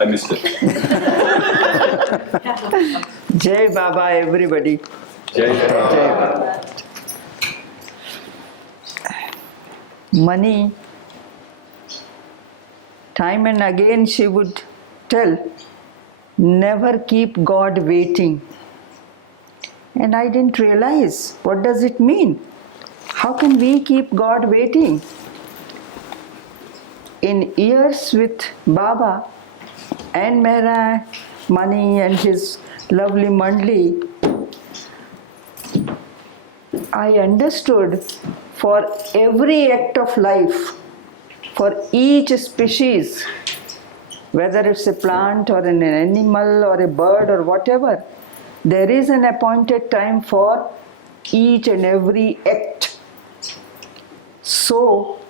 I missed it. Jai Baba, everybody. Jai Jai. Money, time and again she would tell, never keep God waiting. And I didn't realize, what does it mean? How can we keep God waiting? In years with Baba and Mehera, Mani and his lovely Mandli, I understood for every act of life, for each species, whether it's a plant or an animal or a bird or whatever, there is an appointed time for each and every act. So,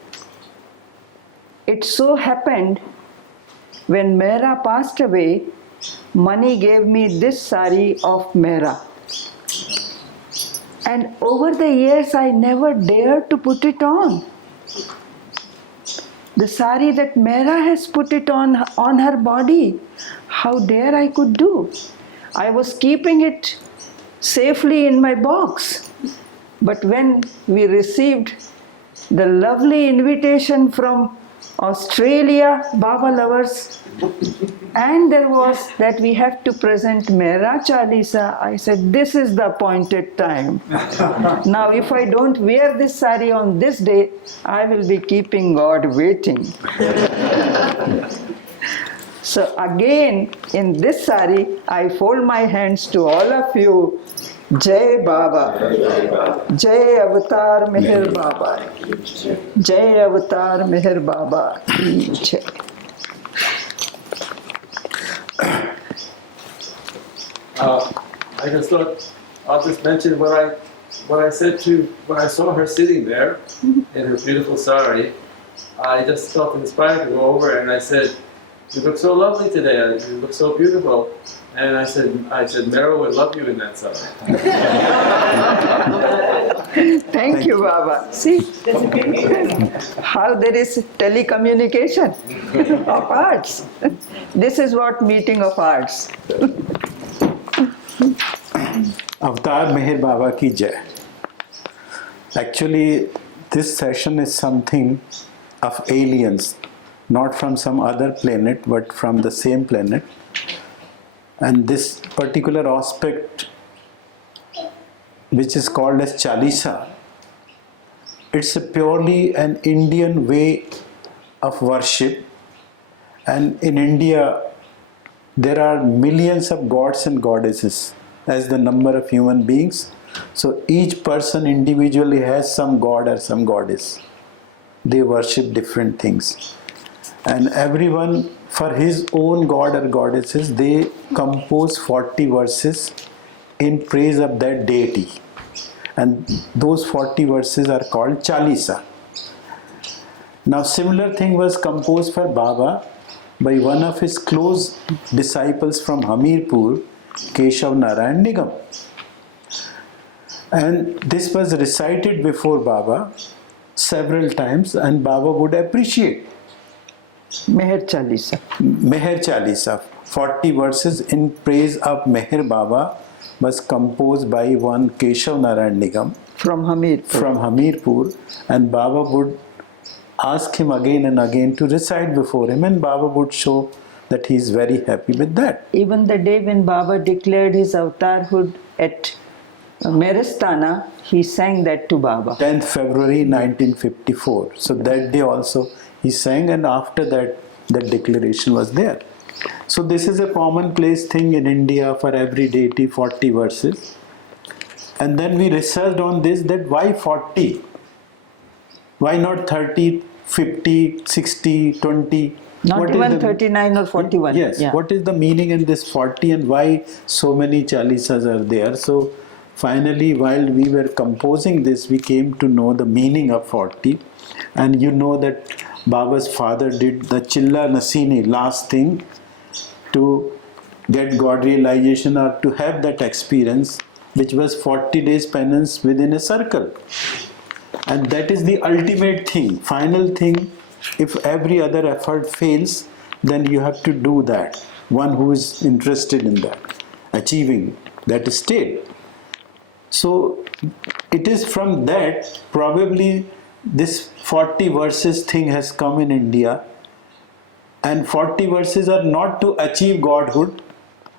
it so happened when Mehera passed away, Mani gave me this sari of Mehera. And over the years, I never dared to put it on. The sari that Mehera has put it on her body, how dare I could do? I was keeping it safely in my box. But when we received the lovely invitation from Australia, Baba lovers, and there was that we have to present Mehera Chalisa, I said, this is the appointed time. Now if I don't wear this sari on this day, I will be keeping God waiting. So again, in this sari, I fold my hands to all of you. Jai Baba, Jai Avatar Meher Baba, Jai Avatar Meher Baba. Jai. I just thought I'll just mention what I said to when I saw her sitting there in her beautiful sari. I just felt inspired to go over and I said, "You look so lovely today. You look so beautiful." And I said, Mehera would love you in that sari. Thank you, Baba. See how there is telecommunication of arts. This is what meeting of arts. Avatar Meher Baba ki Jai. Actually, this session is something of aliens, not from some other planet, but from the same planet. And this particular aspect, which is called as Chalisa, it's a purely an Indian way of worship. And in India, there are millions of gods and goddesses as the number of human beings. So each person individually has some god or some goddess. They worship different things. And everyone, for his own god or goddesses, they compose 40 verses in praise of that deity. And those 40 verses are called Chalisa. Now similar thing was composed for Baba by one of his close disciples from Hamirpur, Keshav Narayan Nigam. And this was recited before Baba several times and Baba would appreciate. Meher Chalisa. Meher Chalisa, 40 verses in praise of Meher Baba was composed by one Keshav Narayan Nigam From Hamirpur. And Baba would ask him again and again to recite before him and Baba would show that he is very happy with that. Even the day when Baba declared his avatarhood at Meristana, he sang that to Baba. 10th February 1954. So that day also he sang and after that, that declaration was there. So this is a commonplace thing in India for every deity, 40 verses. And then we researched on this, that why 40? Why not 30, 50, 60, 20? Not What is even the- 39 or 41. Yes, Yeah. what is the meaning in this 40 and why so many chalisas are there? So finally, while we were composing this, we came to know the meaning of 40. And you know that Baba's father did the Chilla Nasini, last thing, to get God realization or to have that experience, which was 40 days penance within a circle. And that is the ultimate thing, final thing. If every other effort fails, then you have to do that. One who is interested in that, achieving that state. So it is from that probably this 40 verses thing has come in India, and 40 verses are not to achieve Godhood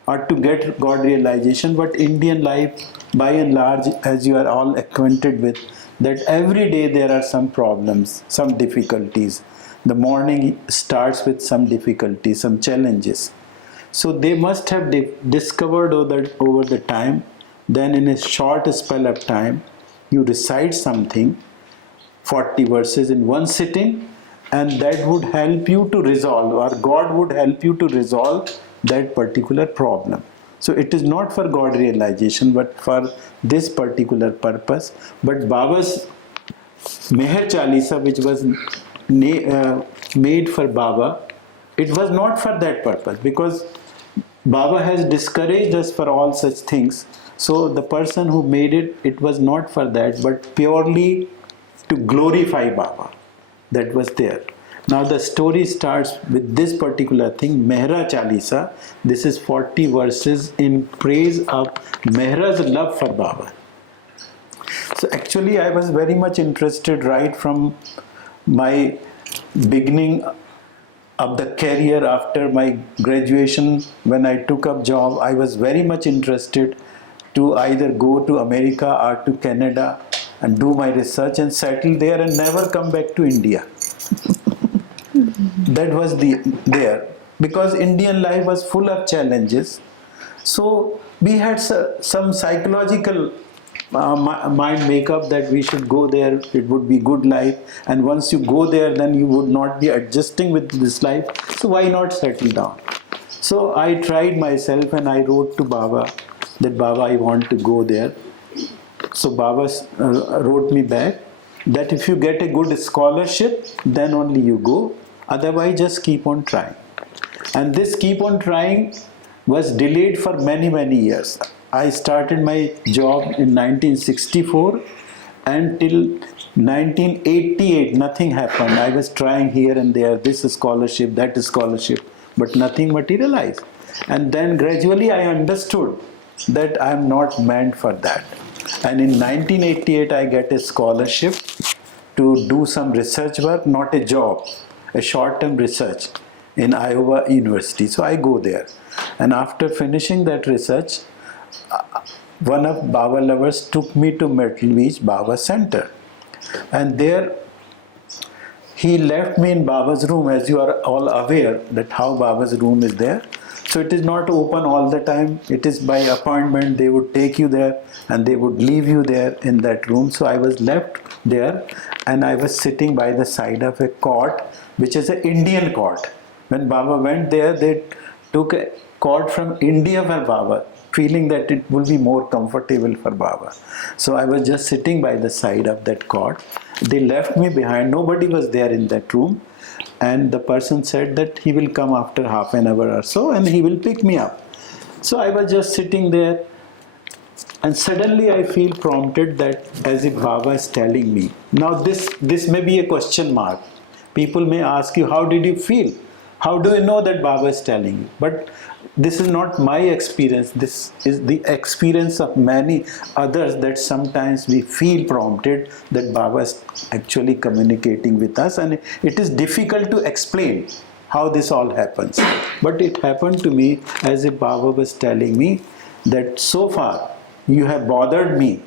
or to get God realization, but Indian life by and large, as you are all acquainted with, that every day there are some problems, some difficulties. The morning starts with some difficulties, some challenges. So they must have discovered over the time. Then in a short spell of time, you recite something, 40 verses in one sitting, and that would help you to resolve, or God would help you to resolve that particular problem. So it is not for God realization, but for this particular purpose. But Baba's Mehera Chalisa, which was made for Baba, it was not for that purpose, because Baba has discouraged us for all such things. So the person who made it, it was not for that, but purely to glorify Baba. That was there. Now the story starts with this particular thing, Mehera Chalisa. This is 40 verses in praise of Mehera's love for Baba. So actually I was very much interested right from my beginning of the career after my graduation. When I took up job, I was very much interested to either go to America or to Canada and do my research and settle there and never come back to India. That was there, because Indian life was full of challenges. So we had some psychological mind makeup that we should go there, it would be good life, and once you go there then you would not be adjusting with this life, so why not settle down? So I tried myself and I wrote to Baba that Baba, I want to go there. So Baba wrote me back that if you get a good scholarship then only you go, otherwise just keep on trying. And this keep on trying was delayed for many years. I started my job in 1964 and till 1988 nothing happened. I was trying here and there, this scholarship, that scholarship, but nothing materialized. And then gradually I understood that I am not meant for that. And in 1988 I get a scholarship to do some research work, not a job, a short-term research in Iowa University. So I go there. And after finishing that research, one of Baba lovers took me to Myrtle Beach Baba Center. And there he left me in Baba's room, as you are all aware that how Baba's room is there. So it is not open all the time, it is by appointment. They would take you there and they would leave you there in that room. So I was left there and I was sitting by the side of a cot, which is an Indian cot. When Baba went there, they took a cot from India for Baba, feeling that it will be more comfortable for Baba. So I was just sitting by the side of that cot. They left me behind, nobody was there in that room. And the person said that he will come after half an hour or so and he will pick me up. So I was just sitting there and suddenly I feel prompted that as if Baba is telling me. Now this may be a question mark. People may ask you, how did you feel? How do you know that Baba is telling you? But this is not my experience. This is the experience of many others, that sometimes we feel prompted that Baba is actually communicating with us, and it is difficult to explain how this all happens. But it happened to me as if Baba was telling me that so far you have bothered me.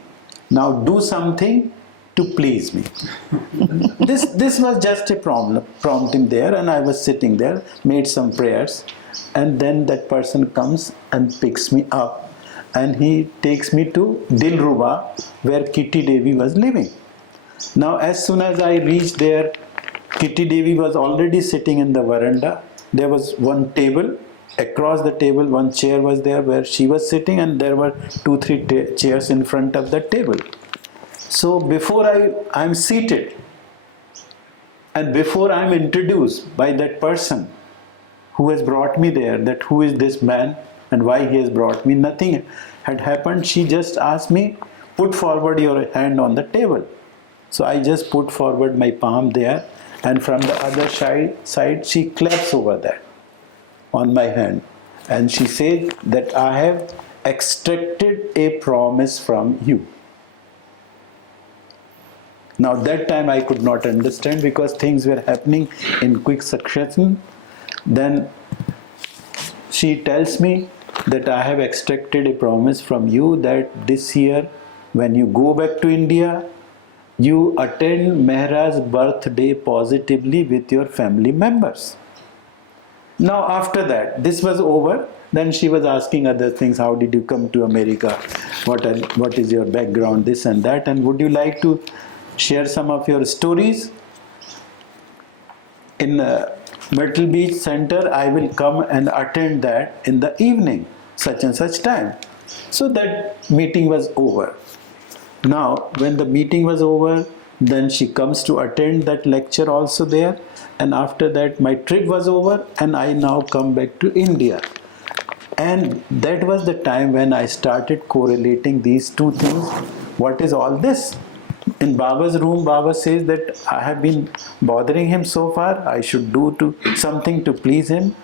Now do something to please me. This was just a prompting there, and I was sitting there, made some prayers, and then that person comes and picks me up and he takes me to Dilruba, where Kitty Devi was living. Now as soon as I reached there, Kitty Devi was already sitting in the veranda. There was one table. Across the table, one chair was there where she was sitting, and there were 2-3 chairs in front of the table. So before I'm seated, and before I'm introduced by that person who has brought me there, that who is this man and why he has brought me, nothing had happened. She just asked me, put forward your hand on the table. So I just put forward my palm there, and from the other side she claps over that. on my hand, and she said that I have extracted a promise from you. Now that time I could not understand because things were happening in quick succession. Then she tells me that I have extracted a promise from you that this year when you go back to India, you attend Mehera's birthday positively with your family members. Now after that, this was over. Then she was asking other things. How did you come to America? What is your background? This and that. And would you like to share some of your stories? In Myrtle Beach Center, I will come and attend that in the evening, such and such time. So that meeting was over. Now, when the meeting was over, then she comes to attend that lecture also there. And after that, my trip was over, and I now come back to India. And that was the time when I started correlating these two things. What is all this? In Baba's room, Baba says that I have been bothering him so far. I should do something to please him.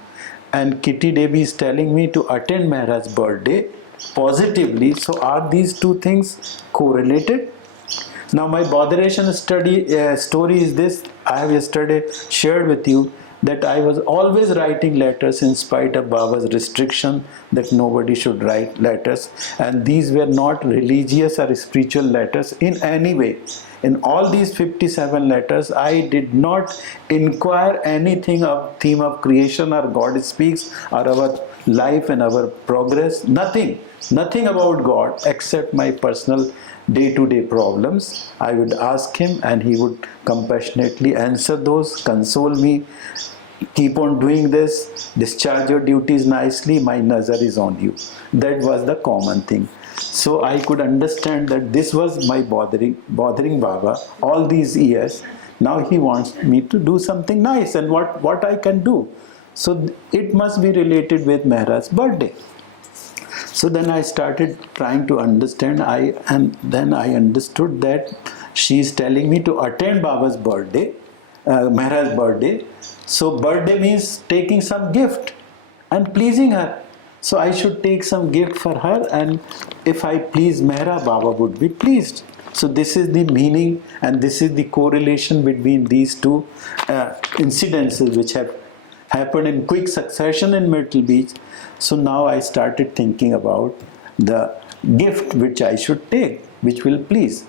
And Kitty Devi is telling me to attend Mehera's birthday positively. So are these two things correlated? Now my botheration story is this. I have yesterday shared with you that I was always writing letters in spite of Baba's restriction that nobody should write letters, and these were not religious or spiritual letters in any way. In all these 57 letters, I did not inquire anything of theme of creation or God speaks or our life and our progress, nothing about God except my personal day-to-day problems. I would ask him and he would compassionately answer those, console me, keep on doing this, discharge your duties nicely, my nazar is on you. That was the common thing. So I could understand that this was my bothering Baba all these years. Now he wants me to do something nice, and what I can do. So it must be related with Mehera's birthday. So then I started trying to understand, and then I understood that she is telling me to attend Baba's birthday, Mehera's birthday. So birthday means taking some gift and pleasing her. So I should take some gift for her, and if I please Mehera, Baba would be pleased. So this is the meaning, and this is the correlation between these two incidences which have happened in quick succession in Myrtle Beach. So now I started thinking about the gift which I should take, which will please.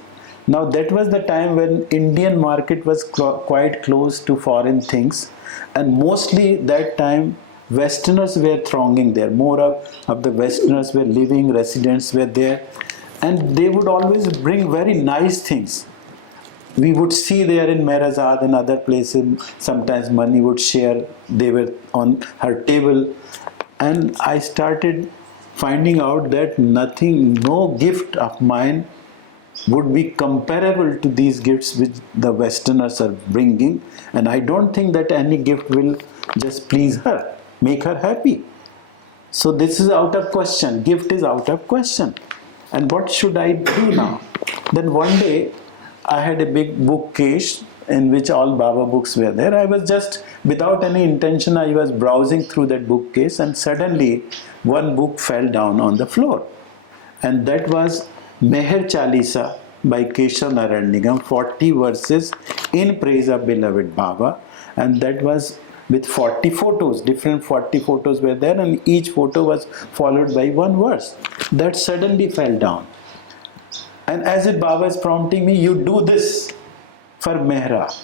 Now that was the time when Indian market was quite close to foreign things, and mostly that time Westerners were thronging there. More of the Westerners were living, residents were there, and they would always bring very nice things. We would see there in Mehrazad and other places, sometimes money would share, they were on her table, and I started finding out that no gift of mine would be comparable to these gifts which the Westerners are bringing, and I don't think that any gift will just please her, make her happy. So this is out of question, gift is out of question. And what should I do now? Then one day I had a big bookcase in which all Baba books were there. I was just, without any intention, I was browsing through that bookcase, and suddenly one book fell down on the floor. And that was Mehera Chalisa by Keshav Narayana, 40 verses in praise of beloved Baba. And that was with 40 photos, different 40 photos were there, and each photo was followed by one verse. That suddenly fell down. And as if Baba is prompting me, you do this for Mehera.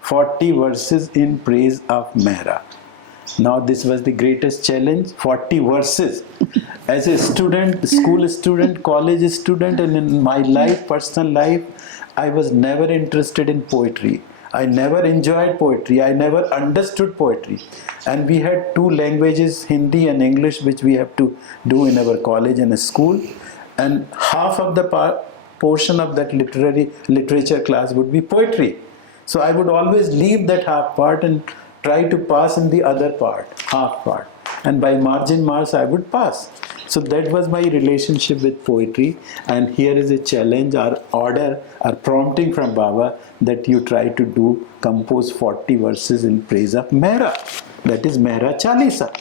40 verses in praise of Mehera. Now this was the greatest challenge, 40 verses. As a student, school student, college student, and in my life, personal life, I was never interested in poetry. I never enjoyed poetry. I never understood poetry. And we had two languages, Hindi and English, which we have to do in our college and school. And half of the portion of that literature class would be poetry. So I would always leave that half part and try to pass in the other part, half part. And by margin marks I would pass. So that was my relationship with poetry, and here is a challenge or order or prompting from Baba that you try to compose 40 verses in praise of Mehera. That is Mehera Chalisa.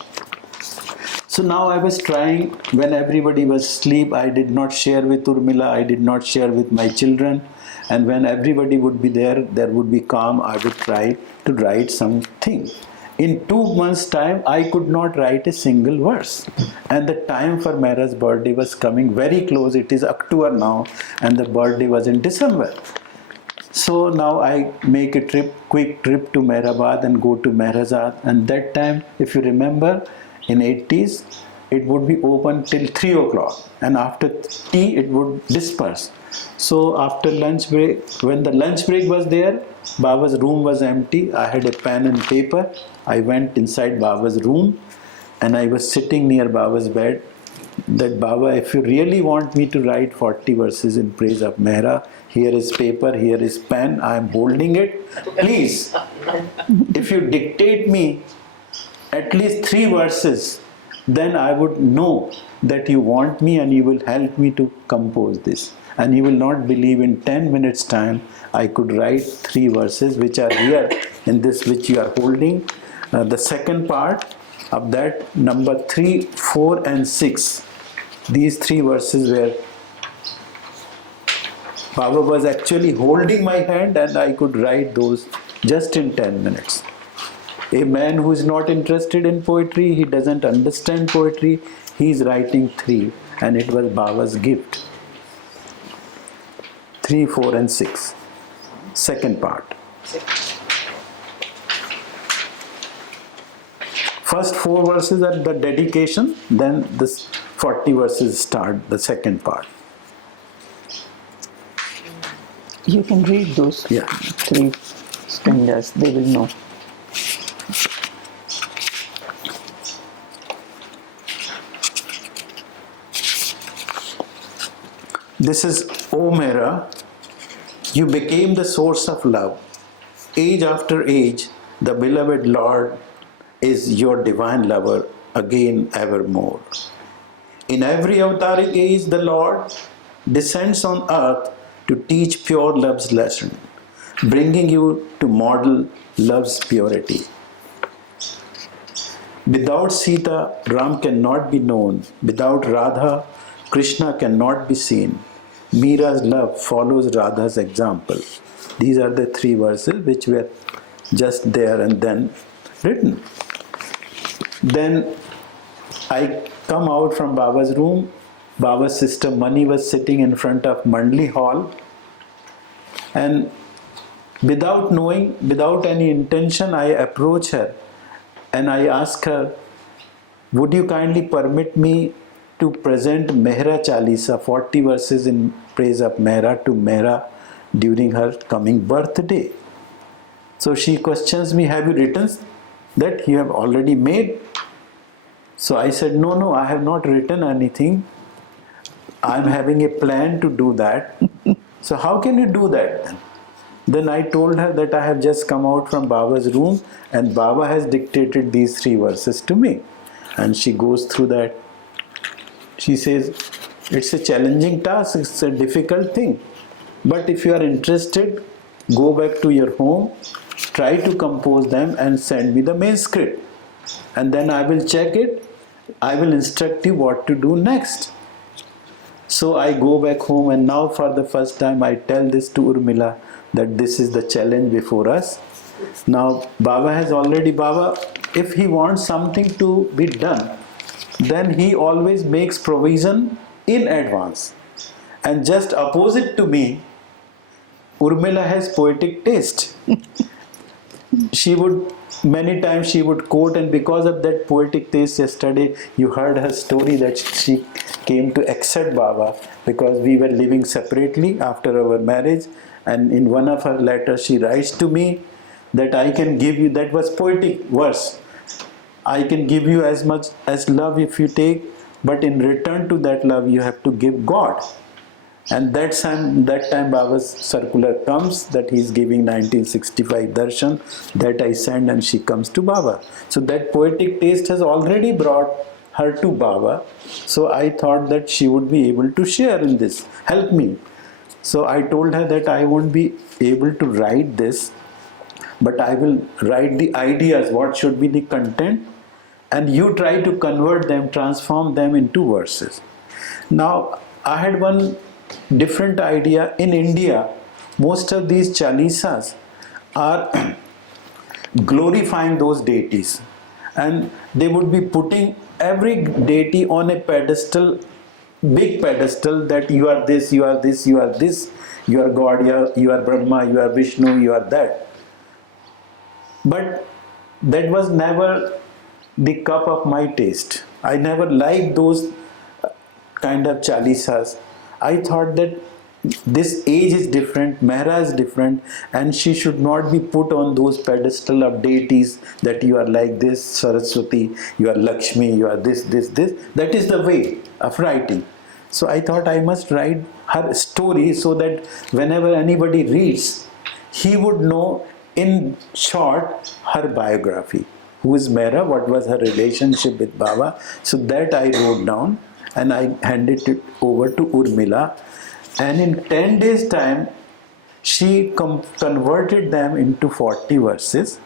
So now I was trying, when everybody was asleep, I did not share with Urmilla, I did not share with my children. And when everybody would be there would be calm, I would try to write something. In 2 months' time, I could not write a single verse. And the time for Mehera's birthday was coming very close. It is October now, and the birthday was in December. So now I make a quick trip to Meherabad and go to Meherazad. And that time, if you remember, in 80s, it would be open till 3 o'clock. And after tea, it would disperse. So after lunch break, when the lunch break was there, Baba's room was empty. I had a pen and paper. I went inside Baba's room and I was sitting near Baba's bed. That Baba, if you really want me to write 40 verses in praise of Mehera, here is paper, here is pen, I am holding it. Please, if you dictate me at least 3 verses, then I would know that you want me and you will help me to compose this. And you will not believe, in 10 minutes time I could write 3 verses which are here in this which you are holding. The second part of that, number 3, 4 and 6. These 3 verses were, Baba was actually holding my hand and I could write those just in 10 minutes. A man who is not interested in poetry, he doesn't understand poetry, he is writing 3, and it was Baba's gift. 3, 4 and 6. Second part. First 4 verses are the dedication, then this 40 verses start the second part. You can read those 3 stanzas, they will know. This is, O Mehera, you became the source of love. Age after age, the beloved Lord is your divine lover again evermore. In every avataric age, the Lord descends on earth to teach pure love's lesson, bringing you to model love's purity. Without Sita, Ram cannot be known. Without Radha, Krishna cannot be seen. Meera's love follows Radha's example. These are the 3 verses which were just there and then written. Then I come out from Baba's room. Baba's sister Mani was sitting in front of Mandli Hall. And without knowing, without any intention, I approach her and I ask her, would you kindly permit me to present Mehera Chalisa, 40 verses in praise of Mehera, to Mehera during her coming birthday? So she questions me, have you written that you have already made? So I said, no, I have not written anything. I am having a plan to do that. So how can you do that then? Then I told her that I have just come out from Baba's room and Baba has dictated these 3 verses to me. And she goes through that. She says, it's a challenging task, it's a difficult thing. But if you are interested, go back to your home, try to compose them and send me the manuscript. And then I will check it, I will instruct you what to do next. So I go back home and now for the first time I tell this to Urmilla that this is the challenge before us. Now Baba has already, if he wants something to be done, then he always makes provision in advance. And just opposite to me, Urmilla has poetic taste. Many times she would quote, and because of that poetic taste, yesterday you heard her story that she came to accept Baba because we were living separately after our marriage, and in one of her letters she writes to me that I can give you, that was poetic verse, I can give you as much as love if you take, but in return to that love you have to give God. And that time Baba's circular comes that he is giving 1965 darshan, that I send and she comes to Baba. So that poetic taste has already brought her to Baba. So I thought that she would be able to share in this, help me. So I told her that I won't be able to write this, but I will write the ideas, what should be the content, and you try to convert them, transform them into verses. Now, I had one different idea. In India, most of these chalisas are glorifying those deities, and they would be putting every deity on a pedestal, big pedestal, that you are this, you are this, you are this, you are God, you are Brahma, you are Vishnu, you are that. But that was never the cup of my taste. I never liked those kind of chalisas. I thought that this age is different, Mehera is different, and she should not be put on those pedestal of deities that you are like this, Saraswati, you are Lakshmi, you are this, this, this. That is the way of writing. So I thought I must write her story so that whenever anybody reads, he would know in short her biography. Who is Mehera? What was her relationship with Baba? So that I wrote down and I handed it over to Urmilla. And in 10 days time, she converted them into 40 verses.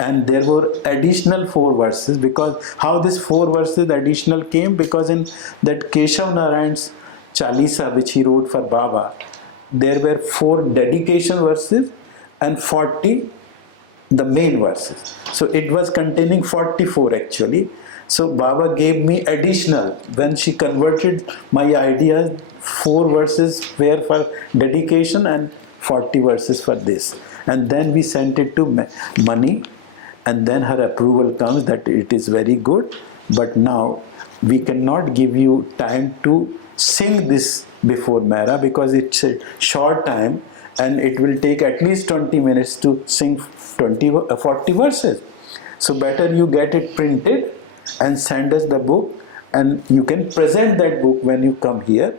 And there were additional 4 verses, because how this 4 verses additional came, because in that Keshav Narayan's Chalisa which he wrote for Baba, there were 4 dedication verses and 40 the main verses. So it was containing 44 actually. So Baba gave me additional, when she converted my ideas, 4 verses were for dedication and 40 verses for this. And then we sent it to Mani, and then her approval comes that it is very good, but now we cannot give you time to sing this before Mehera, because it's a short time and it will take at least 20 minutes to sing 40 verses. So better you get it printed and send us the book, and you can present that book when you come here.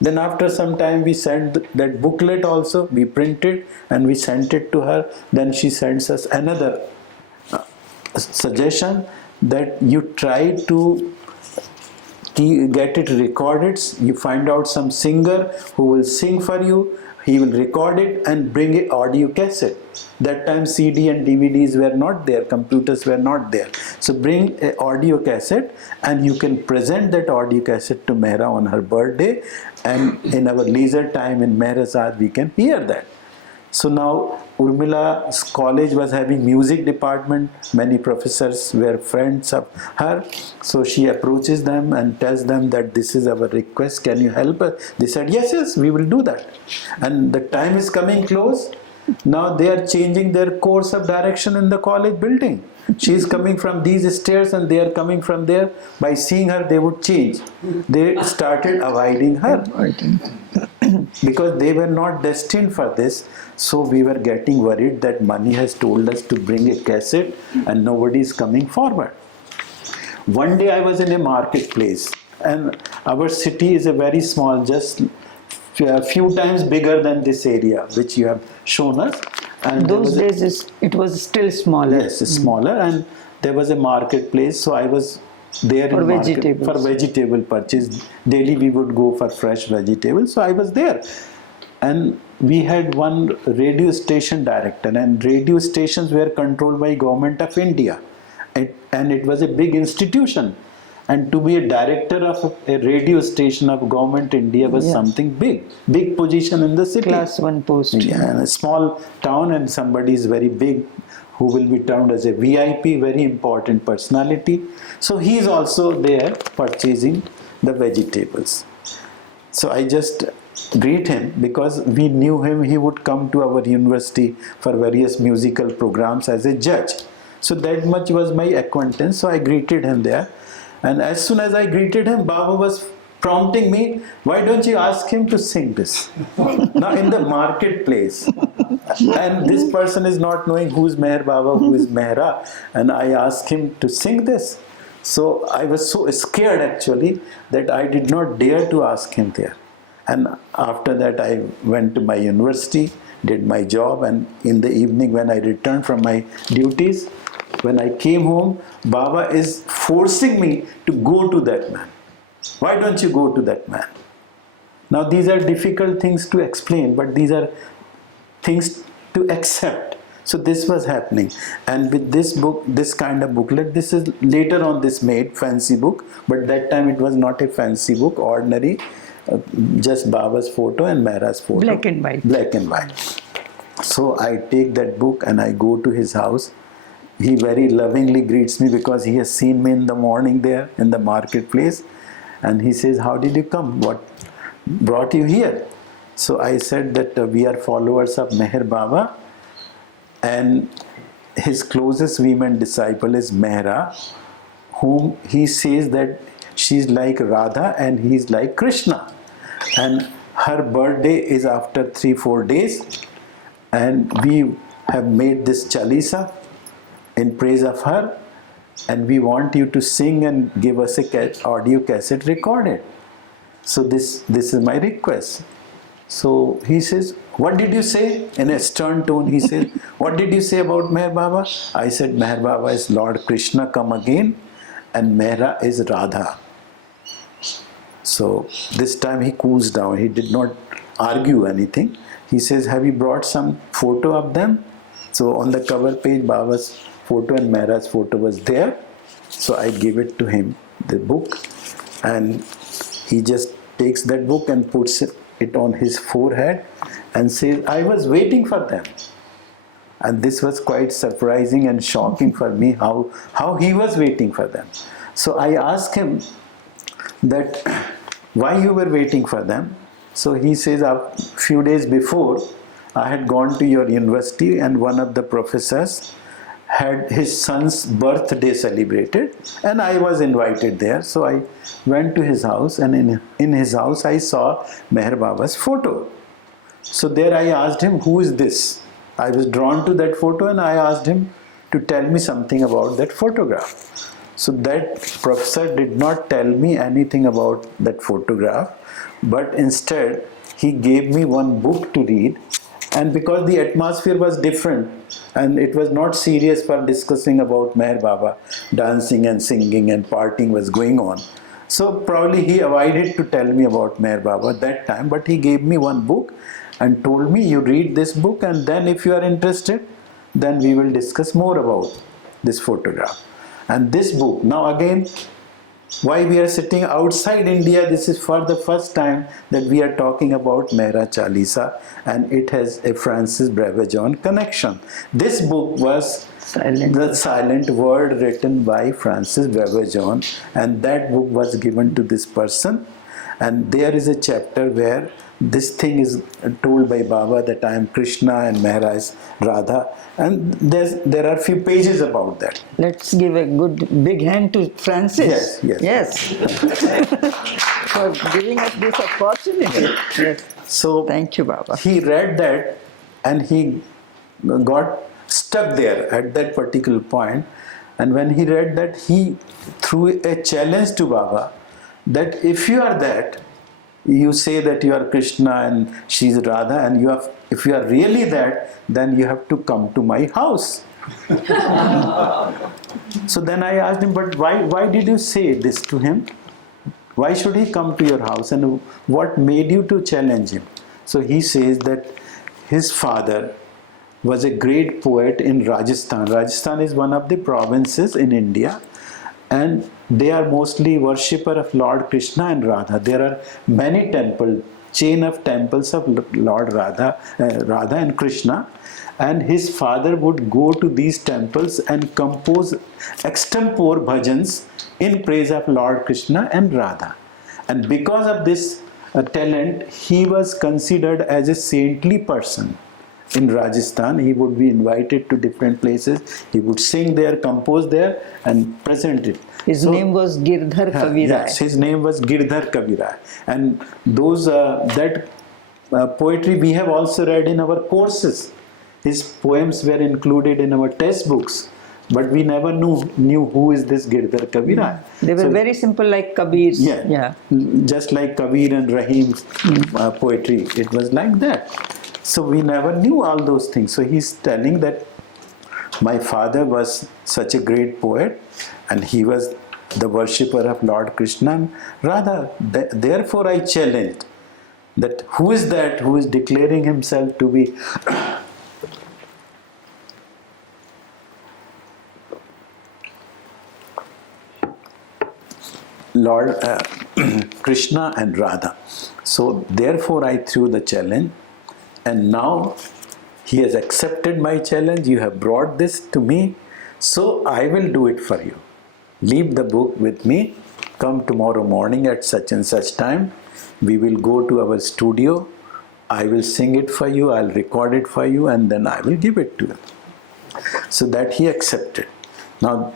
Then after some time we send that booklet also, we print it and we sent it to her. Then she sends us another suggestion that you try to get it recorded. You find out some singer who will sing for you, he will record it and bring an audio cassette. That time CD and DVDs were not there, computers were not there. So bring an audio cassette and you can present that audio cassette to Mehera on her birthday, and in our leisure time in Mehera's art we can hear that. So now Urmilla's college was having music department, many professors were friends of her. So she approaches them and tells them that this is our request, can you help us? They said yes, we will do that. And the time is coming close. Now they are changing their course of direction in the college building. She is coming from these stairs and they are coming from there. By seeing her they would change. They started avoiding her. Because they were not destined for this. So we were getting worried that Mani has told us to bring a cassette and nobody is coming forward. One day I was in a marketplace, and our city is a very small, just a few times bigger than this area which you have shown us. And those days it was still smaller. Yes, smaller, and there was a marketplace, so I was there for in market vegetables. For vegetable purchase. Daily we would go for fresh vegetables, so I was there. And we had one radio station director, and radio stations were controlled by Government of India, and it was a big institution, and to be a director of a radio station of Government India was something big position in the city. Class 1 post. Yeah, and a small town, and somebody is very big who will be termed as a VIP, very important personality. So he is also there purchasing the vegetables. So I just greet him, because we knew him, he would come to our university for various musical programs as a judge. So that much was my acquaintance, so I greeted him there. And as soon as I greeted him, Baba was prompting me, why don't you ask him to sing this? Now in the marketplace. And this person is not knowing who is Meher Baba, who is Mehera. And I asked him to sing this. So I was so scared actually that I did not dare to ask him there. And after that I went to my university, did my job, and in the evening when I returned from my duties, when I came home, Baba is forcing me to go to that man. Why don't you go to that man? Now these are difficult things to explain, but these are things to accept, So this was happening, and with this book, this kind of booklet, this is later on this made fancy book, but that time it was not a fancy book, ordinary, just Baba's photo and Mehera's photo. Black and white. Black and white. So I take that book and I go to his house. He very lovingly greets me because he has seen me in the morning there in the marketplace, and he says, "How did you come? What brought you here?" So I said that we are followers of Meher Baba, and his closest women disciple is Mehera, whom he says that she's like Radha and he's like Krishna. And her birthday is after 3-4 days, and we have made this Chalisa in praise of her, and we want you to sing and give us a audio cassette recorded. So this is my request. So he says, "What did you say?" In a stern tone he says, "What did you say about Meher Baba?" I said, "Meher Baba is Lord Krishna come again, and Mehera is Radha." So this time he cools down. He did not argue anything. He says, "Have you brought some photo of them?" So on the cover page, Baba's photo and Mehera's photo was there. So I give it to him, the book, and he just takes that book and puts it on his forehead and says, "I was waiting for them." And this was quite surprising and shocking for me, how he was waiting for them. So I asked him that why you were waiting for them. So he says, a few days before I had gone to your university and one of the professors had his son's birthday celebrated, and I was invited there. So I went to his house, and in his house I saw Meher Baba's photo. So there I asked him, "Who is this?" I was drawn to that photo, and I asked him to tell me something about that photograph. So that professor did not tell me anything about that photograph, but instead he gave me one book to read. And because the atmosphere was different and it was not serious for discussing about Meher Baba, dancing and singing and partying was going on. So probably he avoided to tell me about Meher Baba that time, but he gave me one book and told me, "You read this book, and then if you are interested, then we will discuss more about this photograph." And this book, now again, why we are sitting outside India, this is for the first time that we are talking about Mehera Chalisa, and it has a Francis Brevard connection. This book was the silent word written by Francis Brevard, and that book was given to this person, and there is a chapter where this thing is told by Baba that I am Krishna and Mehera is Radha, and there are few pages about that. Let's give a good big hand to Francis. Yes. For giving us this opportunity. Yes. So Thank you, Baba. he read that and he got stuck there at that particular point, and when he read that, he threw a challenge to Baba that if you are that, you say that you are Krishna and she is Radha, and if you are really that, then you have to come to my house. So then I asked him, "But why did you say this to him? Why should he come to your house, and what made you to challenge him?" So he says that his father was a great poet in Rajasthan. Rajasthan is one of the provinces in India, and they are mostly worshipper of Lord Krishna and Radha. There are many temples, chain of temples of Lord Radha and Krishna, and his father would go to these temples and compose extempore bhajans in praise of Lord Krishna and Radha. And because of this talent, he was considered as a saintly person. In Rajasthan, he would be invited to different places. He would sing there, compose there, and present it. His name was Girdhar Kaviraj. Yes, his name was Girdhar Kaviraj. And those poetry we have also read in our courses. His poems were included in our textbooks, but we never knew who is this Girdhar Kaviraj. They were very simple, like Kabir's. Yeah. Just like Kabir and Rahim's poetry, it was like that. So we never knew all those things. So he's telling that my father was such a great poet, and he was the worshipper of Lord Krishna and Radha. Therefore I challenged that who is that who is declaring himself to be Lord Krishna and Radha. So therefore I threw the challenge, and now he has accepted my challenge. You have brought this to me, so I will do it for you. Leave the book with me. Come tomorrow morning at such and such time. We will go to our studio. I will sing it for you. I'll record it for you, and then I will give it to you. So that he accepted. Now,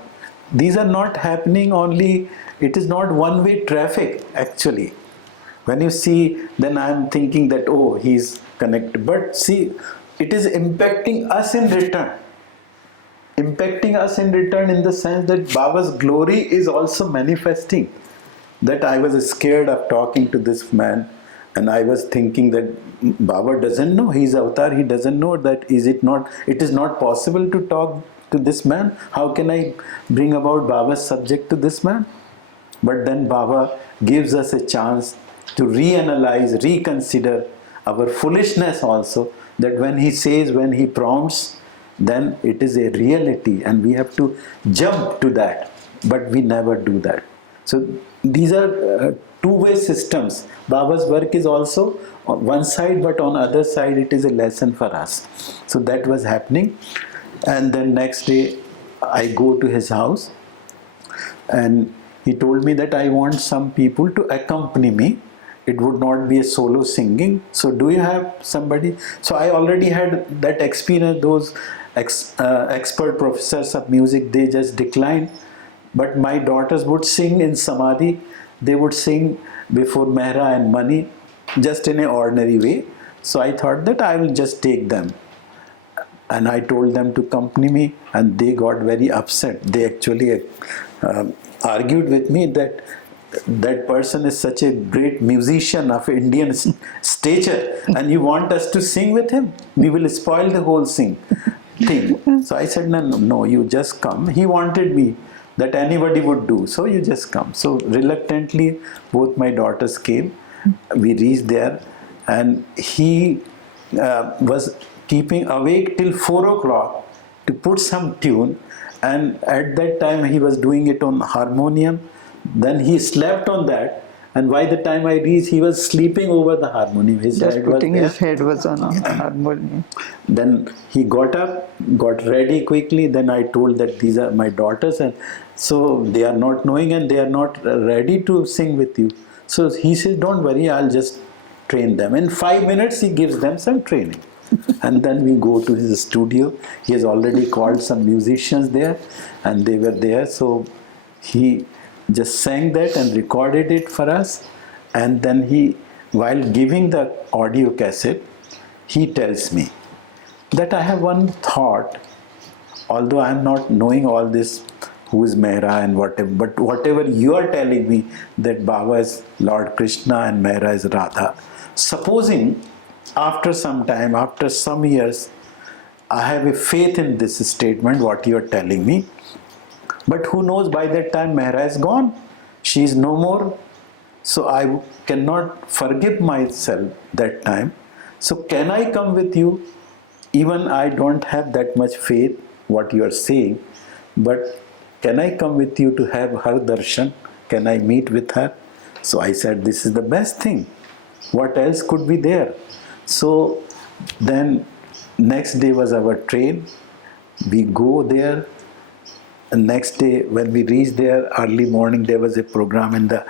these are not happening only, it is not one-way traffic actually. When you see, then I am thinking that, oh, he's connected. But see, it is impacting us in return. Impacting us in return in the sense that Baba's glory is also manifesting. That I was scared of talking to this man, and I was thinking that Baba doesn't know, he's avatar, he doesn't know that it is not possible to talk to this man. How can I bring about Baba's subject to this man? But then Baba gives us a chance to reanalyze, reconsider our foolishness also, that when he says, when he prompts, then it is a reality and we have to jump to that, but we never do that. So these are two-way systems. Baba's work is also on one side, but on other side it is a lesson for us. So that was happening, and then next day I go to his house, and he told me that I want some people to accompany me. It would not be a solo singing. So do you have somebody? So I already had that experience. Those expert professors of music, they just declined. But my daughters would sing in Samadhi. They would sing before Mehera and Mani, just in an ordinary way. So I thought that I will just take them. And I told them to accompany me, and they got very upset. They actually argued with me that that person is such a great musician of Indian stature, and you want us to sing with him? We will spoil the whole thing. So I said, no, you just come. He wanted me, that anybody would do, so you just come. So reluctantly, both my daughters came. We reached there, and he was keeping awake till 4 o'clock to put some tune, and at that time he was doing it on harmonium. Then he slept on that, and by the time I reached, he was sleeping over the harmonium. His Just head putting was his head was on a harmonium. Then he got up, got ready quickly. Then I told that these are my daughters, and so they are not knowing and they are not ready to sing with you. So he says, don't worry, I'll just train them. In 5 minutes, he gives them some training. And then we go to his studio. He has already called some musicians there, and they were there. So he just sang that and recorded it for us. And then he, while giving the audio cassette, he tells me that I have one thought, although I am not knowing all this, who is Mehera and whatever, but whatever you are telling me that Baba is Lord Krishna and Mehera is Radha, supposing after some time, after some years, I have a faith in this statement, what you are telling me, but who knows, by that time Mehera is gone, she is no more, so I cannot forgive myself that time. So can I come with you? Even I don't have that much faith, what you are saying, but can I come with you to have her darshan? Can I meet with her? So I said, this is the best thing. What else could be there? So then next day was our train. We go there. And next day when we reached there, early morning, there was a program in the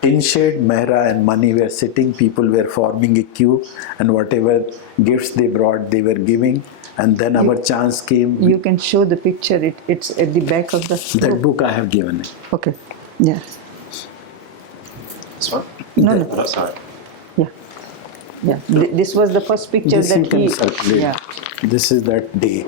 tin shed. Mehera and Mani were sitting. People were forming a queue, and whatever gifts they brought, they were giving. And then our chance came. You can show the picture. It's at the back of the That book I have given it. Okay. Yeah. This one? No. Oh, sorry. Yeah. Yeah. This was the first picture This you that can he. circulate. Yeah. This is that day.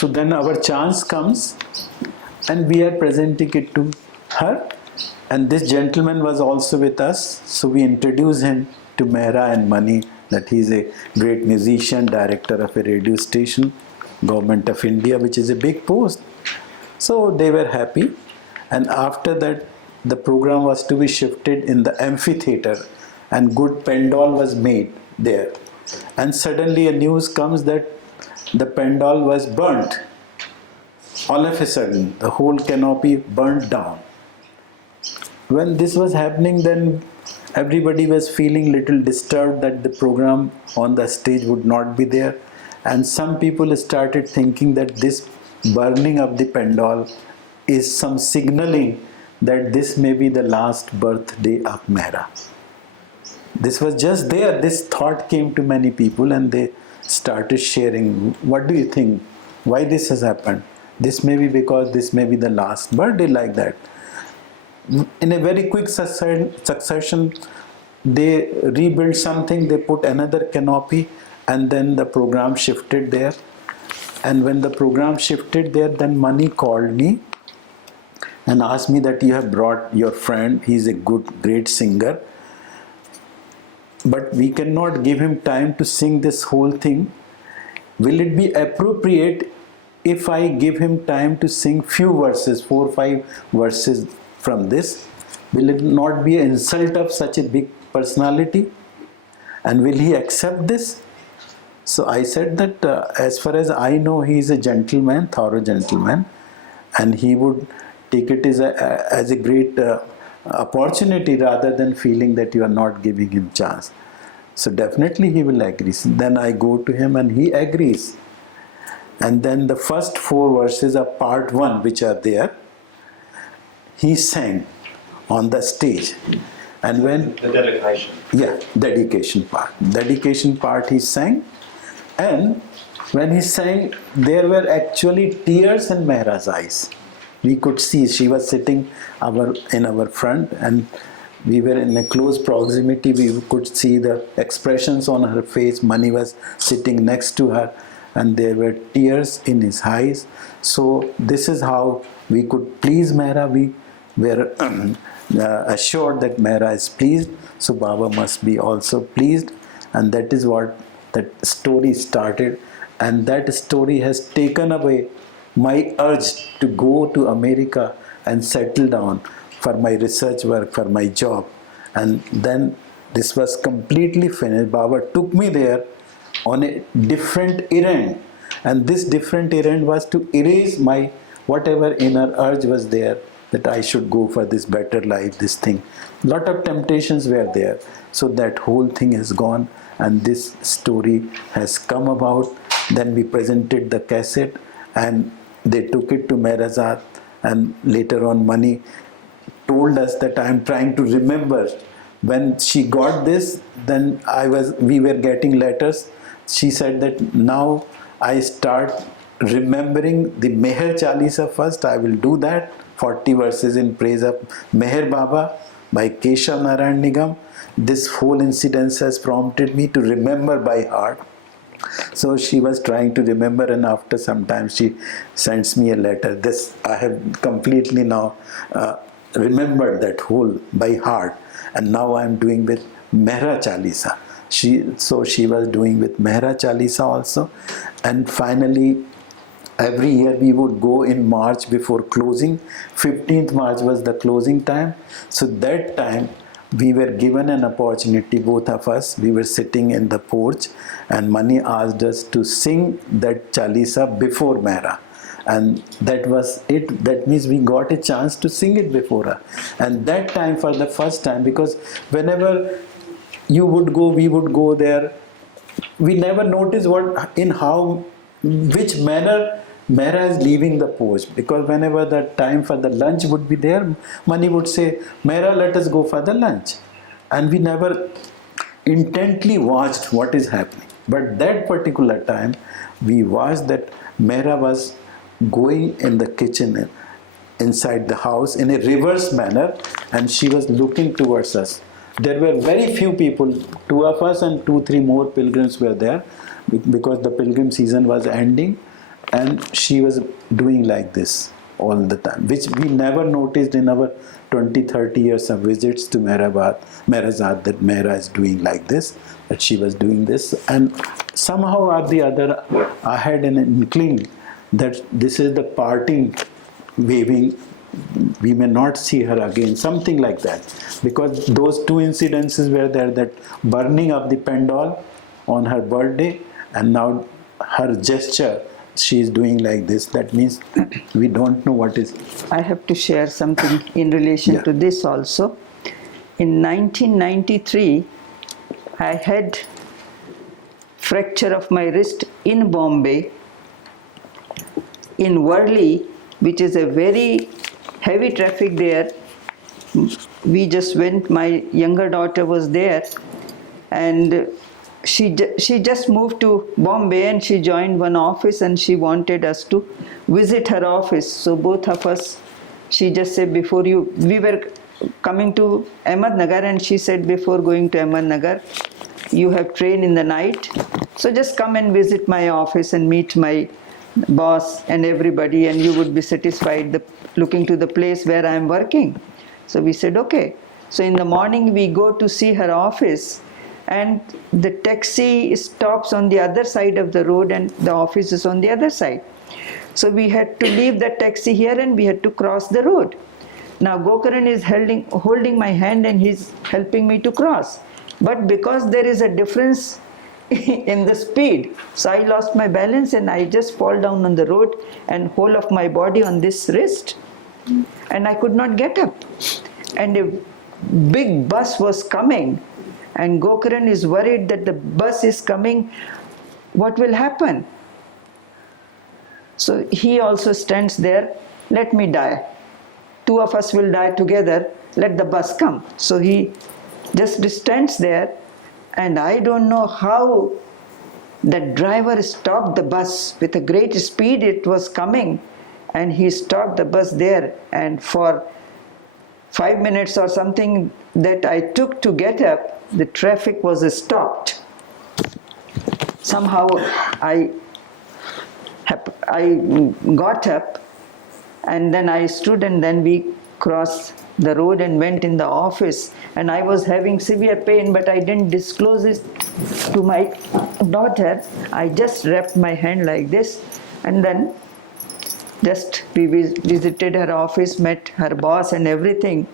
So then our chance comes, and we are presenting it to her, and this gentleman was also with us, so we introduced him to Mehera and Mani, that he is a great musician, director of a radio station, Government of India, which is a big post. So they were happy, and after that the program was to be shifted in the amphitheater and good pandal was made there. And suddenly a news comes that the pandal was burnt. All of a sudden, the whole canopy burnt down. When this was happening, then everybody was feeling little disturbed that the program on the stage would not be there. And some people started thinking that this burning of the pandal is some signaling that this may be the last birthday of Mehera. This was just there. This thought came to many people and they started sharing. What do you think? Why this has happened? This may be because this may be the last birthday, like that. In a very quick succession, they rebuilt something, they put another canopy, and then the program shifted there. And when the program shifted there, then Mani called me and asked me that you have brought your friend, he's a great singer, but we cannot give him time to sing this whole thing. Will it be appropriate if I give him time to sing few verses, 4 or 5 verses from this? Will it not be an insult of such a big personality? And will he accept this? So I said that as far as I know, he is a gentleman, thorough gentleman, and he would take it as a great opportunity rather than feeling that you are not giving him chance. So definitely he will agree. So then I go to him and he agrees. And then the first 4 verses of part 1 which are there, he sang on the stage. And when The dedication. yeah, dedication part he sang. And when he sang, there were actually tears in Mehera's eyes. We could see she was sitting in our front, and we were in a close proximity. We could see the expressions on her face. Mani was sitting next to her, and there were tears in his eyes. So this is how we could please Mehera. We were assured that Mehera is pleased, so Baba must be also pleased, and that is what that story started. And that story has taken away my urge to go to America and settle down for my research work, for my job. And then this was completely finished. Baba took me there on a different errand, and this different errand was to erase my whatever inner urge was there, that I should go for this better life, this thing. Lot of temptations were there. So that whole thing has gone, and this story has come about. Then we presented the cassette and they took it to Mehrazad, and later on Mani told us that I am trying to remember. When she got this, then we were getting letters. She said that now I start remembering the Meher Chalisa first. I will do that. 40 verses in praise of Meher Baba by Keshav Narayan Nigam. This whole incident has prompted me to remember by heart. So she was trying to remember, and after some time she sends me a letter. This I have completely now remembered that whole by heart, and now I am doing with Mehera Chalisa. She was doing with Mehera Chalisa also, and finally every year we would go in March before closing. 15th March was the closing time. So that time we were given an opportunity, both of us. We were sitting in the porch, and Mani asked us to sing that Chalisa before Mehera. And that was it. That means we got a chance to sing it before her. And that time, for the first time, because whenever you would go, we would go there, we never noticed which manner Mehera is leaving the porch. Because whenever the time for the lunch would be there, Mani would say, Mehera, let us go for the lunch. And we never intently watched what is happening. But that particular time, we watched that Mehera was going in the kitchen inside the house in a reverse manner, and she was looking towards us. There were very few people, 2 of us and 2-3 more pilgrims were there, because the pilgrim season was ending, and she was doing like this all the time, which we never noticed in our 20-30 years of visits to Mehrazad, that Mehera is doing like this, that she was doing this. And somehow or the other, I had an inkling that this is the parting waving we may not see her again, something like that. Because those two incidences were there, that burning of the pendal on her birthday, and now her gesture, she is doing like this. That means we don't know what is. I have to share something in relation Yeah. to this also. In 1993, I had fracture of my wrist in Bombay, in Worli, which is a very heavy traffic there. We just went, my younger daughter was there, and she just moved to Bombay, and she joined one office, and she wanted us to visit her office. So both of us, she just said, before you, we were coming to Ahmednagar, and she said, before going to Ahmednagar, you have train in the night, so just come and visit my office and meet my boss and everybody, and you would be satisfied looking to the place where I am working. So we said, okay. So in the morning we go to see her office, and the taxi stops on the other side of the road, and the office is on the other side. So we had to leave the taxi here, and we had to cross the road. Now Gokaran is holding my hand, and he's helping me to cross. But because there is a difference in the speed, so I lost my balance, and I just fall down on the road, and whole of my body on this wrist, and I could not get up. And a big bus was coming, and Gokaran is worried that the bus is coming, what will happen? So he also stands there, let me die. Two of us will die together, let the bus come. So he just stands there, and I don't know how the driver stopped the bus. With a great speed it was coming, and he stopped the bus there, and for 5 minutes or something that I took to get up, the traffic was stopped. Somehow I got up, and then I stood, and then we crossed the road and went in the office, and I was having severe pain, but I didn't disclose it to my daughter. I just wrapped my hand like this, and then just we visited her office, met her boss and everything,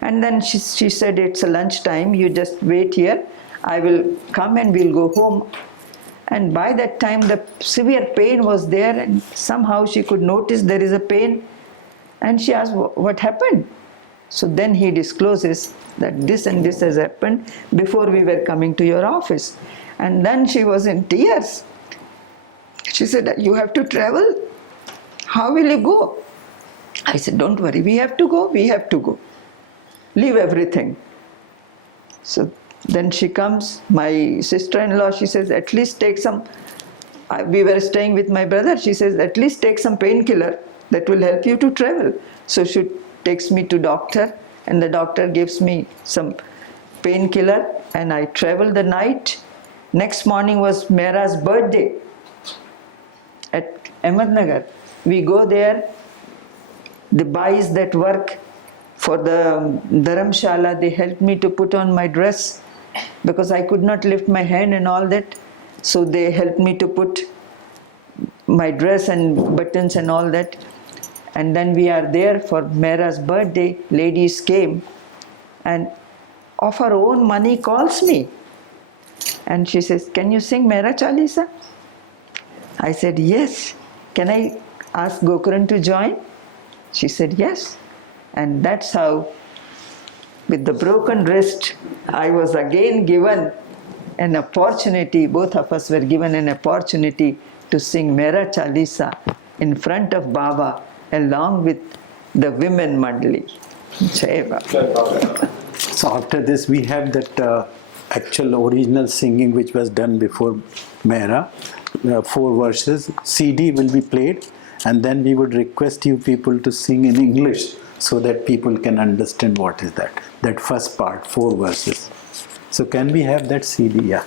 and then she said, it's a lunch time, you just wait here, I will come and we'll go home. And by that time the severe pain was there, and somehow she could notice there is a pain, and she asked, what happened? So then he discloses that this and this has happened before we were coming to your office. And then she was in tears. She said, you have to travel? How will you go? I said, don't worry, we have to go, we have to go. Leave everything. So then she comes, my sister-in-law, she says, at least take some, we were staying with my brother, she says, at least take some painkiller, that will help you to travel. So she takes me to doctor, and the doctor gives me some painkiller, and I travel the night. Next morning was Mehera's birthday at Ahmednagar. We go there, the boys that work for the Dharamshala, they helped me to put on my dress, because I could not lift my hand and all that. So they helped me to put my dress and buttons and all that. And then we are there for Mehera's birthday. Ladies came, and of her own money calls me. And she says, can you sing Mehera Chalisa? I said, yes. Can I ask Gokaran to join? She said, yes. And that's how, with the broken wrist, I was again given an opportunity, both of us were given an opportunity to sing Mehera Chalisa in front of Baba, along with the women mandali. Jai Baba. So after this we have that actual original singing which was done before Mehera, 4 verses. CD will be played, and then we would request you people to sing in English so that people can understand what is that first part, 4 verses. So can we have that CD? Yeah.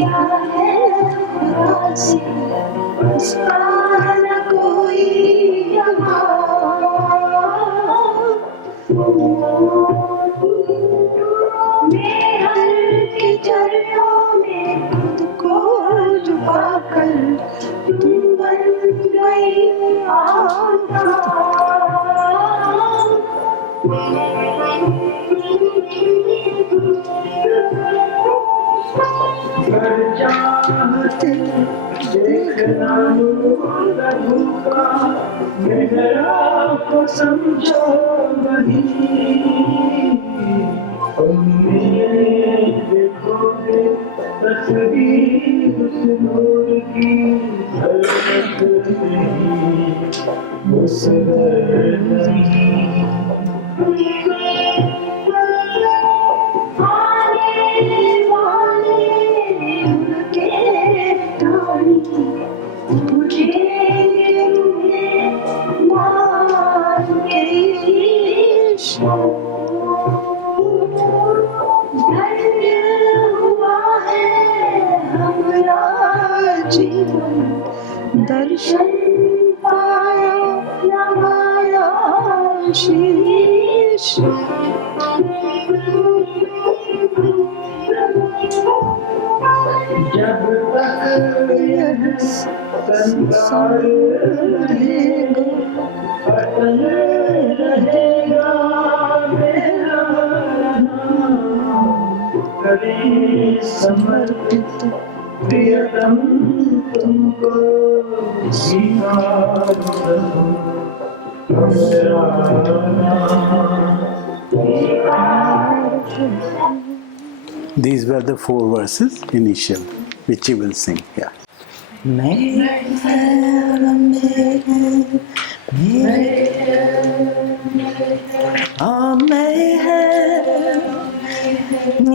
क्या है खुदा से उसका न कोई मेहर के चरणों में खुद को झुकाकर तुम बन गई चाहते देखना प्रभु का मेहरा को समझो नहीं देखोगे तस्वीर उस नूर की झलक नहीं मुस्कुरा नहीं दर्शन पाया लगाया शीश जब तक यह संसार रहेगा अटल रहेगा मेरा नाम करे समर्पित प्रियतम तुमको स्वीकार करो मेरा नाम। These were the 4 verses initial, which you will sing. Yeah.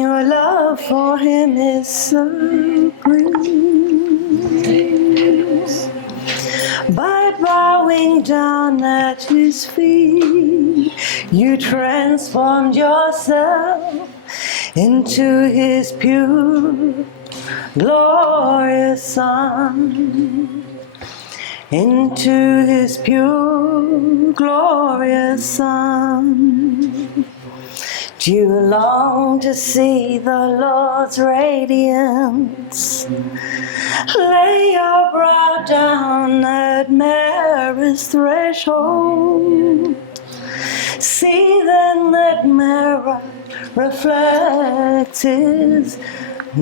Your love for him is so great. By bowing down at his feet, you transformed yourself into his pure, glorious Son. Into his pure, glorious Son. Do you long to see the Lord's radiance? Lay your brow down at Mary's threshold. See then that Mary reflects his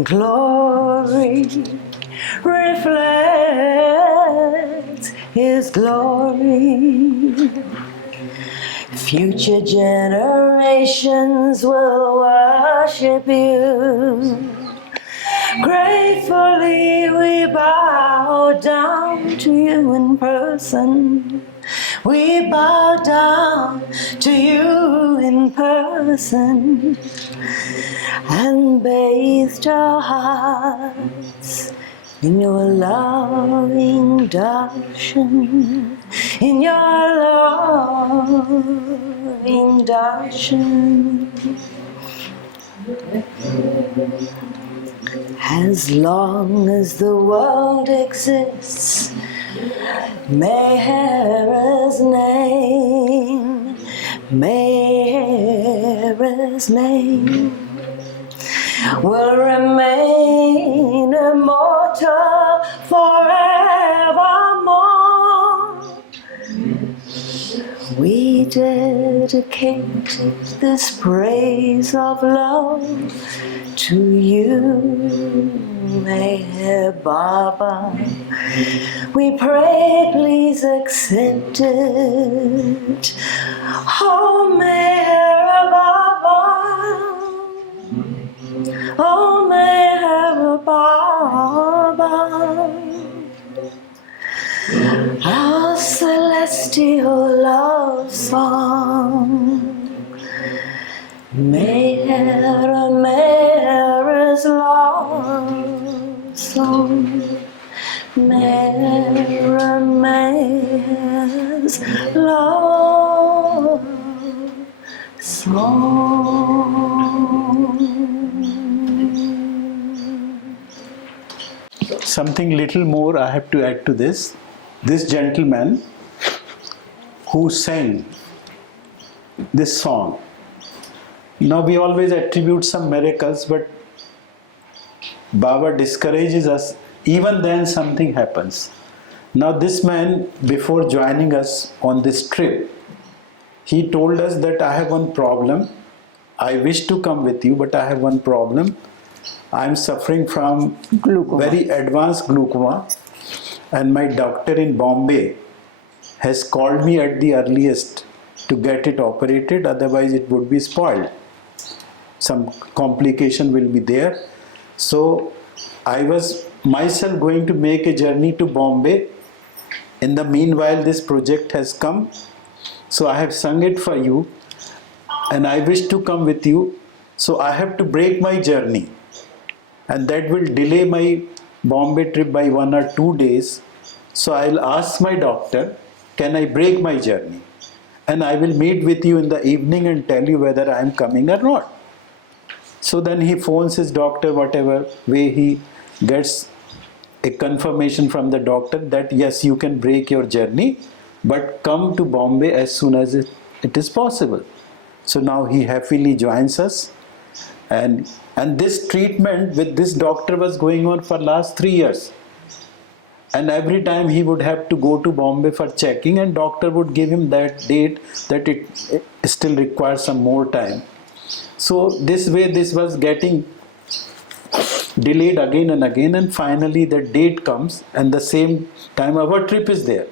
glory. Reflects his glory. Future generations will worship you. Gratefully we bow down to you in person. We bow down to you in person and bathed our hearts in your loving darshan, in your loving darshan. As long as the world exists, Mehera's name, Mehera's name will remain immortal forevermore. We dedicate this praise of love to you, Meher Baba. We pray, please accept it. Oh, Meher Baba. Oh, Meher Baba. Our celestial love song. Mehera, Mehera's love song. Mehera, Mehera's love song. something little more I have to add to this. This gentleman who sang this song. Now we always attribute some miracles, but Baba discourages us. Even then something happens. Now this man, before joining us on this trip, he told us that I have one problem. I wish to come with you, but I have one problem. I am suffering from very advanced glaucoma, and my doctor in Bombay has called me at the earliest to get it operated, otherwise it would be spoiled. Some complication will be there. So I was myself going to make a journey to Bombay. In the meanwhile, this project has come. So I have sung it for you, and I wish to come with you. So I have to break my journey, and that will delay my Bombay trip by 1 or 2 days. So I'll ask my doctor, can I break my journey? And I will meet with you in the evening and tell you whether I am coming or not. So then he phones his doctor, whatever way he gets a confirmation from the doctor that yes, you can break your journey, but come to Bombay as soon as it is possible. So now he happily joins us, and this treatment with this doctor was going on for last 3 years. And every time he would have to go to Bombay for checking, and doctor would give him that date that it still requires some more time. So this way this was getting delayed again and again, and finally the date comes, and the same time our trip is there.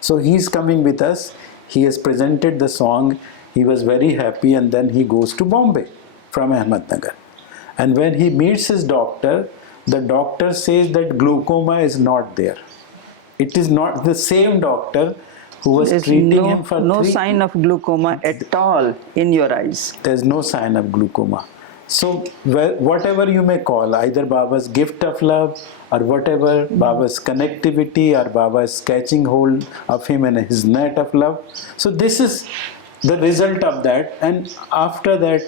So he's coming with us, he has presented the song, he was very happy, and then he goes to Bombay from Ahmednagar. And when he meets his doctor, the doctor says that glaucoma is not there. It is not the same doctor who was treating him for no sign of glaucoma at all in your eyes. There's no sign of glaucoma. So whatever you may call, either Baba's gift of love or whatever, Baba's connectivity or Baba's catching hold of him in his net of love. So this is the result of that. And after that,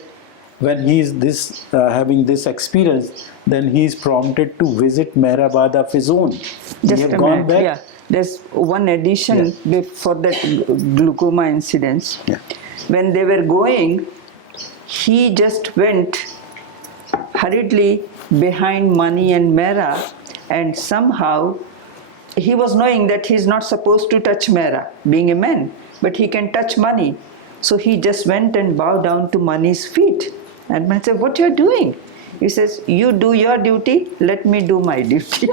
when he is having this experience, then he is prompted to visit Meherabad of his own. Just a minute, yeah. There's one addition before that glaucoma incidents. Yeah. When they were going, he just went hurriedly behind Mani and Mehera, and somehow he was knowing that he's not supposed to touch Mehera, being a man, but he can touch Mani. So he just went and bowed down to Mani's feet. And Mani said, "What you're doing?" He says, "You do your duty, let me do my duty."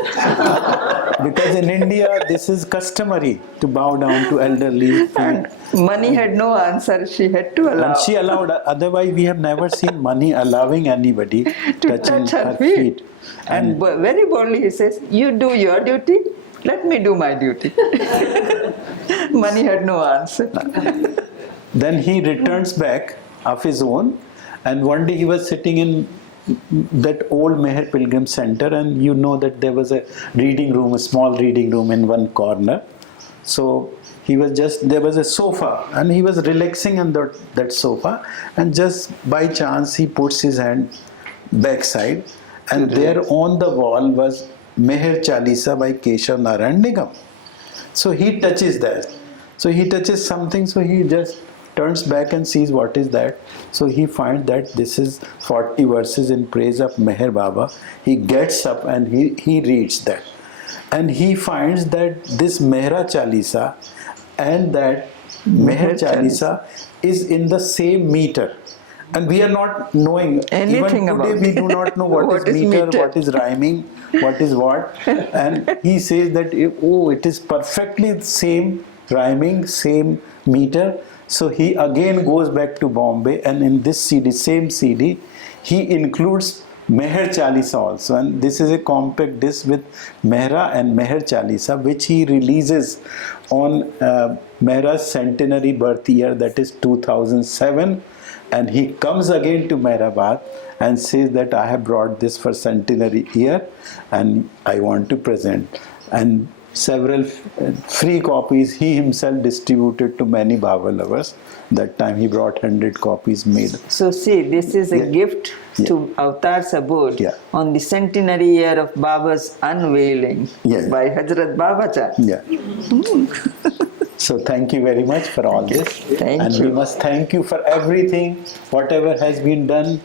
Because in India, this is customary to bow down to elderly feet. And Mani had no answer, she had to allow. And she allowed, otherwise we have never seen Mani allowing anybody to touching touch her her feet. feet. And very boldly he says, "You do your duty, let me do my duty." Mani had no answer. Then he returns back of his own, and one day he was sitting in that old Meher Pilgrim Center, and you know that there was a reading room, a small reading room in one corner. So he was there was a sofa, and he was relaxing on that sofa, and just by chance he puts his hand backside, and there on the wall was Meher Chalisa by Keshav Narayan Nigam. So he touches that. So he touches something, so he just turns back and sees what is that. So he finds that this is 40 verses in praise of Meher Baba. He gets up and he reads that. And he finds that this Mehera Chalisa and that Meher Chalisa is in the same meter. And we are not knowing anything even today about we do not know what is meter, what is rhyming, what is what. And he says that, oh, it is perfectly the same rhyming, same meter. So he again goes back to Bombay, and in this CD, same CD, he includes Meher Chalisa also. And this is a compact disc with Mehera and Meher Chalisa, which he releases on Mehera's centenary birth year, that is 2007. And he comes again to Meherabad and says that I have brought this for centenary year and I want to present. And several free copies he himself distributed to many Baba lovers. That time he brought 100 copies made. So see, this is a Yeah. gift Yeah. to Avatar's Abode Yeah. on the centenary year of Baba's unveiling Yeah. by Hazrat Babacha. Yeah. So thank you very much for all this. Thank and you. we must thank you for everything, whatever has been done.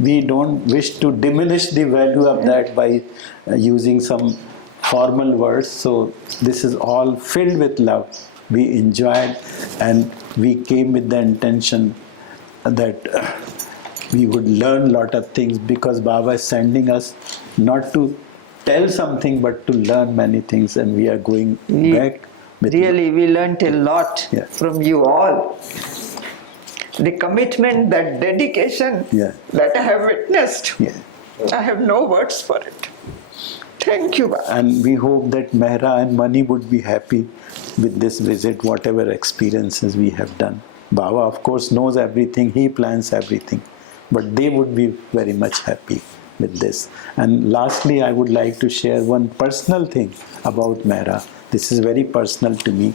We don't wish to diminish the value of that by using some formal words. So this is all filled with love. We enjoyed and we came with the intention that we would learn a lot of things, because Baba is sending us not to tell something but to learn many things, and we are going back. With Really, we learnt a lot Yeah. from you all. The commitment, that dedication Yeah. that I have witnessed, Yeah. I have no words for it. Thank you, Baba. And we hope that Mehera and Mani would be happy with this visit, whatever experiences we have done. Baba, of course, knows everything, he plans everything, but they would be very much happy with this. And lastly, I would like to share one personal thing about Mehera. This is very personal to me.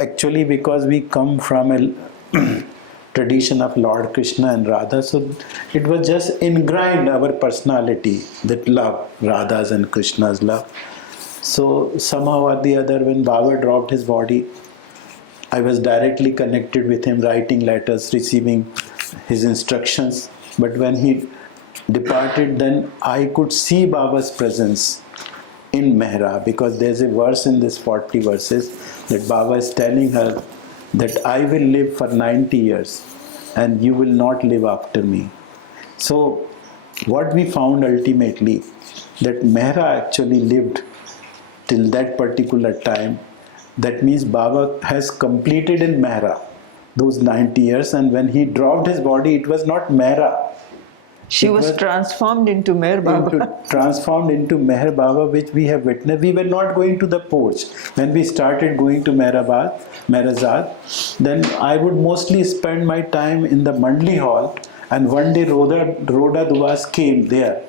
Actually, because we come from a tradition of Lord Krishna and Radha, so it was just ingrained our personality, that love, Radha's and Krishna's love. So somehow or the other, when Baba dropped his body, I was directly connected with him, writing letters, receiving his instructions. But when he departed, then I could see Baba's presence in Mehera, because there's a verse in this 40 verses that Baba is telling her that I will live for 90 years and you will not live after me. So what we found ultimately, that Mehera actually lived till that particular time. That means Baba has completed in Mehera those 90 years, and when he dropped his body, it was not Mehera. She It was transformed into Meher Baba. Transformed into Meher Baba, which we have witnessed. We were not going to the porch. When we started going to Meherazad, then I would mostly spend my time in the Mandli hall, and one day Rhoda Duas came there,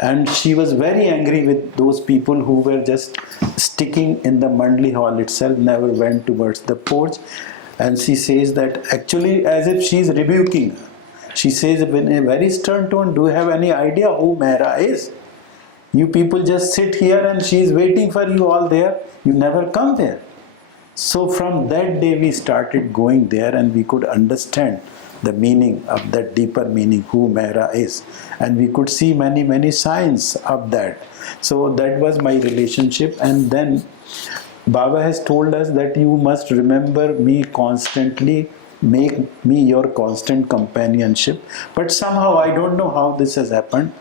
and she was very angry with those people who were just sticking in the Mandli hall itself, never went towards the porch. And she says that, actually as if she is rebuking her. She says in a very stern tone, do you have any idea who Mehera is? You people just sit here and she is waiting for you all there. You never come there. So from that day we started going there, and we could understand the meaning of that deeper meaning, who Mehera is. And we could see many signs of that. So that was my relationship. And then Baba has told us that you must remember me constantly, make me your constant companionship. But somehow, I don't know how this has happened,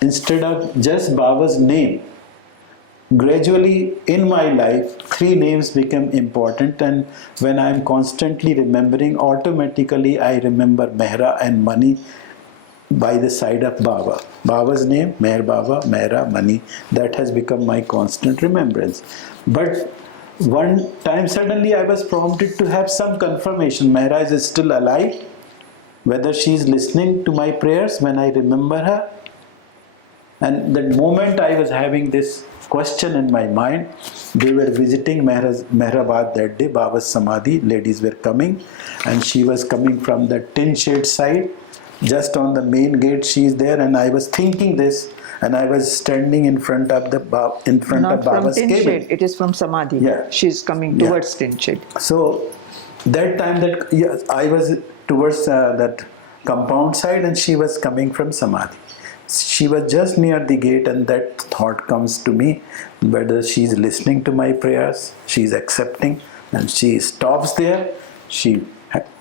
instead of just Baba's name, gradually in my life, 3 names became important, and when I am constantly remembering, automatically I remember Mehera and Mani by the side of Baba. Baba's name, Meher Baba, Mehera, Mani, that has become my constant remembrance. But one time suddenly I was prompted to have some confirmation. Mehera is still alive, whether she is listening to my prayers when I remember her. And the moment I was having this question in my mind, they were visiting Meherabad that day, Baba's Samadhi, ladies were coming, and she was coming from the tin shed side, just on the main gate she is there, and I was thinking this, and I was standing in front of the Not from Baba's Tin cabin. Shed, it is from Samadhi. Yeah. She's coming Yeah. towards Tin Shed. So that time that I was towards that compound side, and she was coming from Samadhi. She was just near the gate, and that thought comes to me, whether she is listening to my prayers, she is accepting, and she stops there, she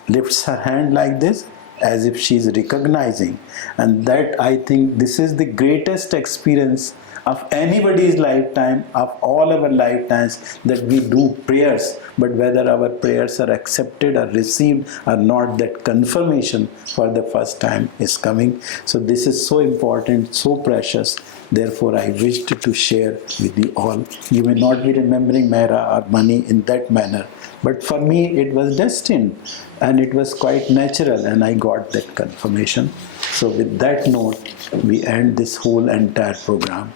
lifts her hand like this, as if she is recognizing. And that, I think, this is the greatest experience of anybody's lifetime, of all our lifetimes, that we do prayers, but whether our prayers are accepted or received or not, that confirmation for the first time is coming. So this is so important, so precious. Therefore, I wished to share with you all. You may not be remembering Mehera or Mani in that manner, but for me it was destined, and it was quite natural, and I got that confirmation. So with that note, we end this whole entire program.